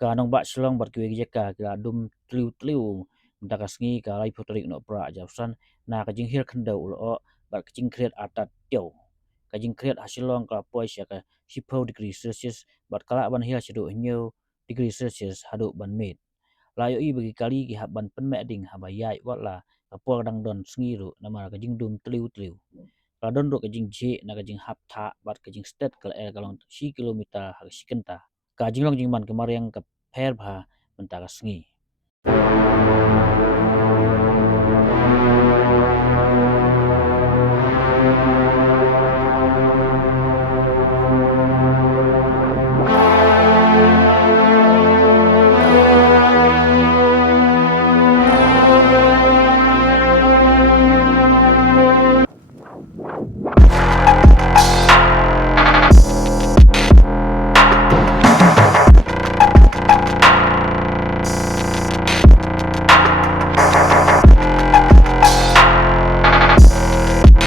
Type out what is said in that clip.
Ka nong ba Shillong bat kwe jeka kila dum tliu mendaka sngi ka lai putrik no pra jawsan na ka jing Hiar Khyndew lo bat ka jing Khriat atat Tiaw ka jing Khriat ha Shillong ka poi sya ka 10 degree Celsius bat kala ban Hiar chadu Khyndew degree Celsius hadu ban met Lyoh i bagi kali ki hab ban pen me ding ha bayai wat la ka por dang don sngi ru na ma ka jing dum tliu ka don ro ka jing je na ka jing hap tha bat ka jing state kala kalong si kilometer ha si kenta ka jinglong jingman kemarin ka pher bha mentara sngi